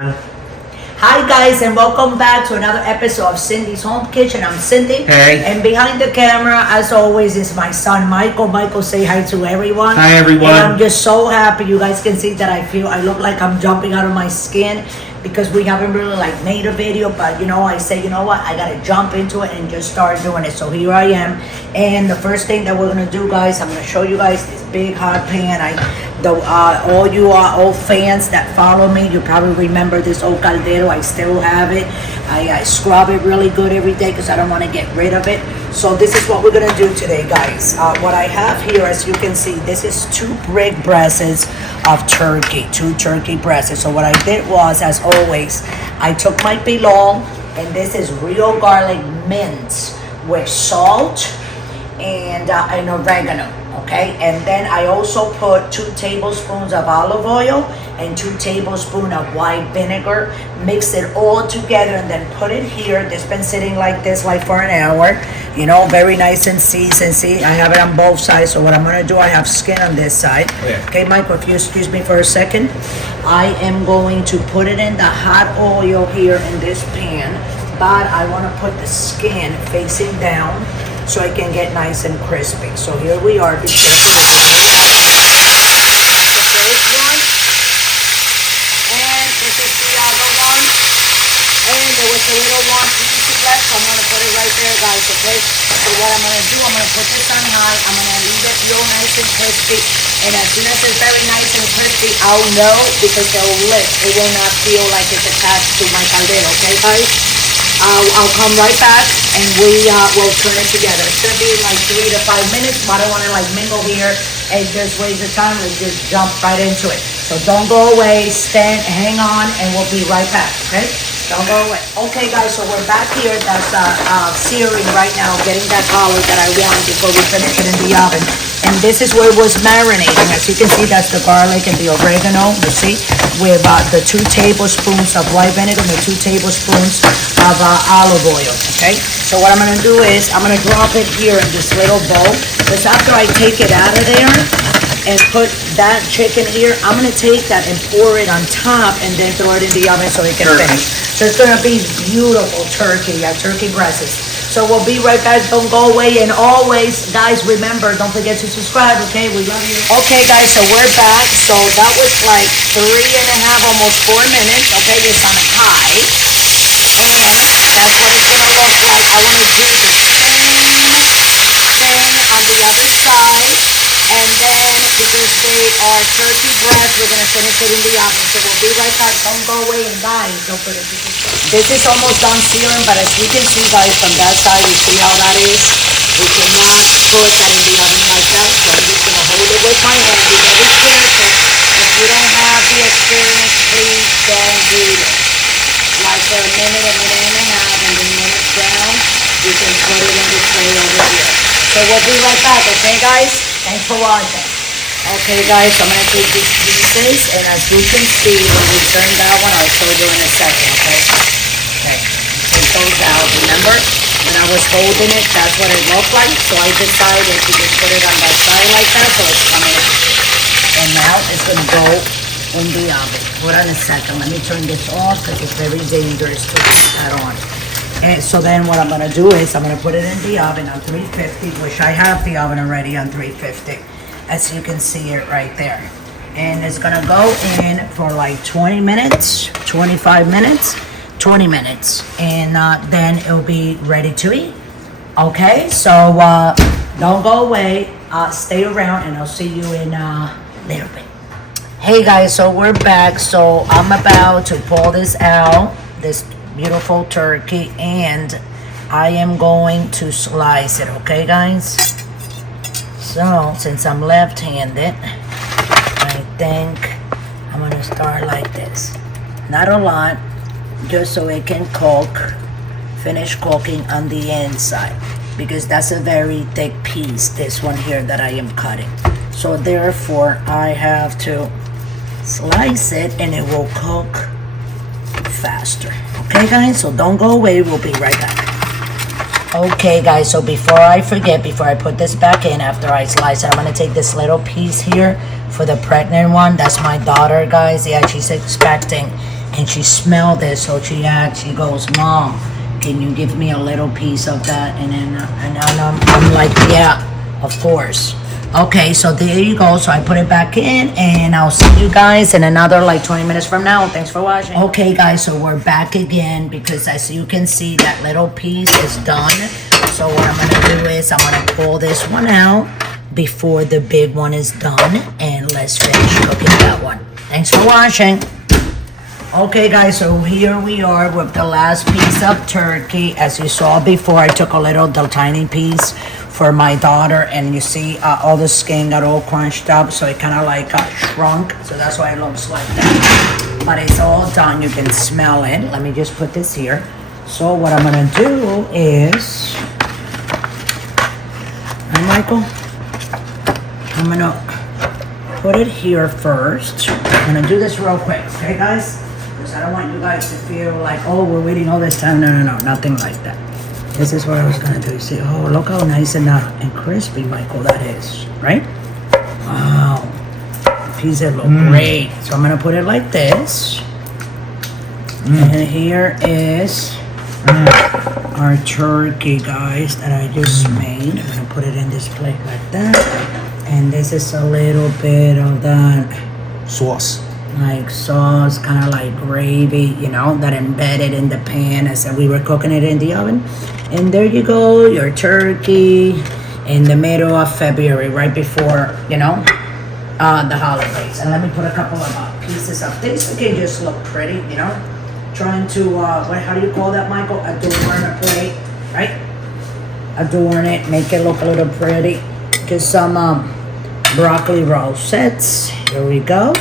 Hi guys, and welcome back to another episode of Cindy's Home Kitchen. I'm Cindy. Hey. And behind the camera, as always, is my son Michael. Michael, say hi to everyone. Hi, everyone. And I'm just so happy. You guys can see that I look like I'm jumping out of my skin because we haven't really made a video, but I say, you know what, I gotta jump into it and just start doing it. So here I am. And the first thing that we're gonna do, guys, I'm gonna show you guys this big hot pan. All you old fans that follow me, you probably remember this old caldero. I still have it. I scrub it really good every day because I don't want to get rid of it. So this is what we're gonna do today, guys. What I have here, as you can see, this is 2 brick breasts of turkey, 2 turkey breasts. So what I did was, as always, I took my pilon, and this is real garlic minced with salt and oregano. Okay, and then I also put 2 tablespoons of olive oil and 2 tablespoons of white vinegar, mix it all together and then put it here. It's been sitting like this for an hour, very nice and seasoned. See, I have it on both sides. So what I'm gonna do, I have skin on this side. Yeah. Okay, Michael, if you excuse me for a second, I am going to put it in the hot oil here in this pan, but I wanna put the skin facing down so I can get nice and crispy. So here we are. Be careful. The first one, and this is the other one, and there was a little one piece left, so I'm gonna put it right there, guys. Okay. So what I'm gonna do, I'm gonna put this on high. I'm gonna leave it real nice and crispy, and as soon as it's very nice and crispy, I'll know because they'll lift. It will not feel like it's attached to my caldero. Okay, guys. I'll come right back and we will turn it together. It's gonna be 3 to 5 minutes, but I don't want to mingle here and just waste the time. Let's just jump right into it. So don't go away, hang on, and we'll be right back, okay? Don't go away. Okay, guys, so we're back here. That's searing right now, getting that color that I want before we finish it in the oven. And this is where it was marinating. As you can see, that's the garlic and the oregano, you see, with the 2 tablespoons of white vinegar and the 2 tablespoons of olive oil, okay? So what I'm gonna do is, I'm gonna drop it here in this little bowl, because after I take it out of there and put that chicken here, I'm gonna take that and pour it on top and then throw it in the oven so it can finish. So it's gonna be beautiful turkey breasts. So we'll be right back. Don't go away. And always, guys, remember, don't forget to subscribe, okay? We love you. Okay, guys, so we're back. So that was 3.5, almost 4 minutes. Okay, it's on high. And that's what it's going to look like. I want to do the same thing on the other side. And then, because they are turkey breasts, we're going to finish it in the oven. So we'll be right back. Don't go away, and guys, don't forget to subscribe. This is almost done searing, but as you can see, guys, from that side, you see how that is? We cannot put that in the oven like that. So I'm just going to hold it with my hand. Be very careful. If you don't have the experience, please don't do it. For a minute and a half, and then when it's brown, you can put it in the tray over here. So we'll be right back, okay, guys? Thanks for watching. Okay, guys, I'm gonna take these pieces, and as you can see, when we turn that one, I'll show you in a second, okay? Okay, take those out. Remember, when I was holding it, that's what it looked like, so I decided to just put it on that side like that, so it's coming out. And now it's gonna go in the oven. Hold on a second, let me turn this off, because it's very dangerous to put that on. And so then what I'm gonna do is, I'm gonna put it in the oven on 350, which I have the oven already on 350. As you can see it right there. And it's gonna go in for 20 minutes, 25 minutes, 20 minutes. And then it'll be ready to eat. Okay, so don't go away, stay around, and I'll see you in a little bit. Hey guys, so we're back. So I'm about to pull this out, this beautiful turkey, and I am going to slice it, okay guys? So, since I'm left-handed, I think I'm gonna start like this. Not a lot, just so it can cook, finish cooking on the inside, because that's a very thick piece, this one here that I am cutting. So therefore, I have to slice it and it will cook faster. Okay guys, so don't go away, we'll be right back. Okay guys, so before I forget, before I put this back in after I slice it, I'm gonna take this little piece here for the pregnant one. That's my daughter, guys. Yeah, she's expecting. and she smelled it, so she goes, Mom, can you give me a little piece of that? And then I'm like, yeah, of course. Okay, so there you go. So I put it back in, and I'll see you guys in another like 20 minutes from now. Thanks for watching. Okay, guys, so we're back again because as you can see, that little piece is done. So what I'm gonna do is I'm gonna pull this one out before the big one is done, and let's finish cooking that one. Thanks for watching. Okay, guys, so here we are with the last piece of turkey. As you saw before, I took the tiny piece for my daughter, and you see all the skin got all crunched up, so it kind of like got shrunk, so that's why it looks like that. But it's all done. You can smell it. Let me just put this here. So what I'm gonna do is, hi Michael, I'm gonna put it here first. I'm gonna do this real quick, okay guys? Because I don't want you guys to feel like, oh, we're waiting all this time. No, nothing like that. This is what I was gonna do. You see, oh, look how nice and crispy, Michael, that is, right? Wow, the pizza look great. So I'm gonna put it like this. And here is our turkey, guys, that I just made. I'm gonna put it in this plate like that. And this is a little bit of that sauce. Like sauce, kind of like gravy, you know, that embedded in the pan as we were cooking it in the oven. And there you go, your turkey in the middle of February, right before, you know, the holidays. And let me put a couple of pieces of this. It can just look pretty, you know. Trying to, how do you call that, Michael? Adorn a plate, right? Adorn it, make it look a little pretty. Just some broccoli rosettes. Here we go.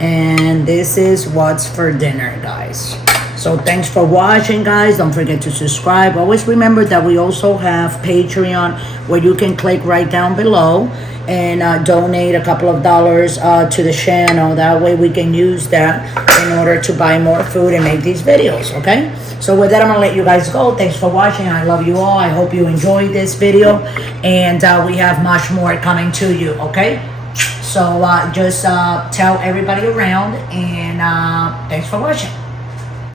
And this is what's for dinner, guys. So thanks for watching, guys. Don't forget to subscribe. Always remember that we also have Patreon, where you can click right down below and donate a couple of dollars to the channel. That way we can use that in order to buy more food and make these videos, okay? So with that, I'm gonna let you guys go. Thanks for watching. I love you all. I hope you enjoyed this video, and we have much more coming to you, okay? So just tell everybody around, and thanks for watching.